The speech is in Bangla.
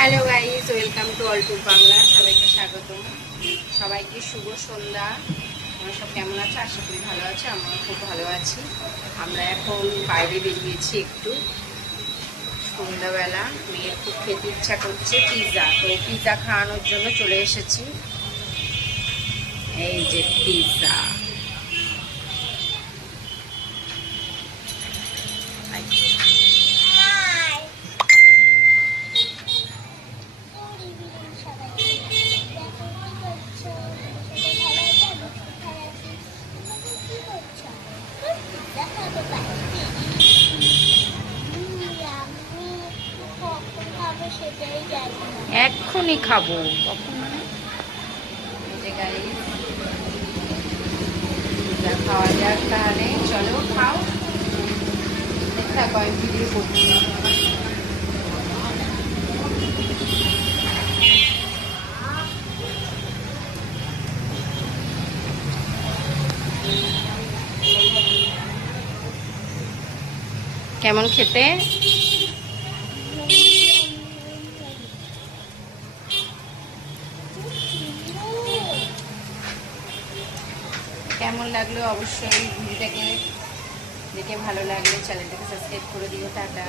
Hello guys, welcome to all two Bangla. সবাইকে স্বাগতম, সবাইকে শুভ সন্ধ্যা। আমরা সব কেমন আছে? আশা করি ভালো আছে। আমরা খুব ভালো আছি। আমরা এখন বাইরে বেরিয়েছি একটু সন্ধ্যাবেলা। মেয়ের খুব খেতে ইচ্ছা করছে পিৎজা, তো পিৎজা খাওয়ানোর জন্য চলে এসেছি। এই যে পিৎজা, এক্ষুনি খাবো কখন মানে খাওয়া যাক। তাহলে চলো খাও, কয়েক ভিডিও করছি। কেমন খেতে? কেমন লাগলো অবশ্যই ভিডিওটাকে দেখে ভালো লাগলে চ্যানেলটাকে সাবস্ক্রাইব করে দিও। টাটা।